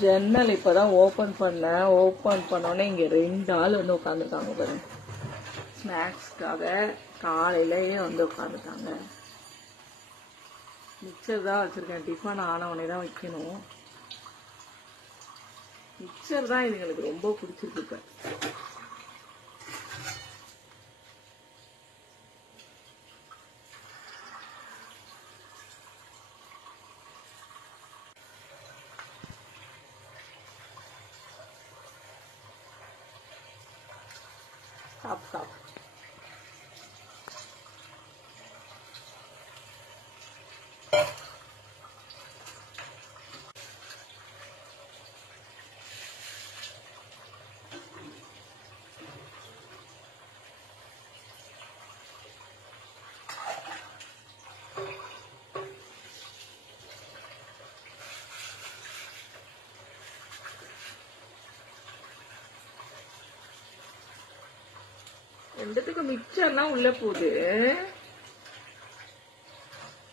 ஜன்னல் இப்பதான் ஓபன் பண்ணேன். ஓபன் பண்ணோடனே இங்க 2 ஆள் வந்து உட்காந்துருக்காங்க பாருங்க. ஸ்நாக்ஸ்க்காக காலையிலேயே வந்து உட்காந்துருக்காங்க. மிக்சர் தான் வச்சிருக்கேன். டிஃபன் ஆன உடனே தான் வைக்கணும். மிக்சர் தான் இதுங்களுக்கு ரொம்ப பிடிச்சிருக்கு. இப்ப சாப்பிட்டா ரெண்டுத்துக்கு மிக்சர்லாம் உள்ள போகுது.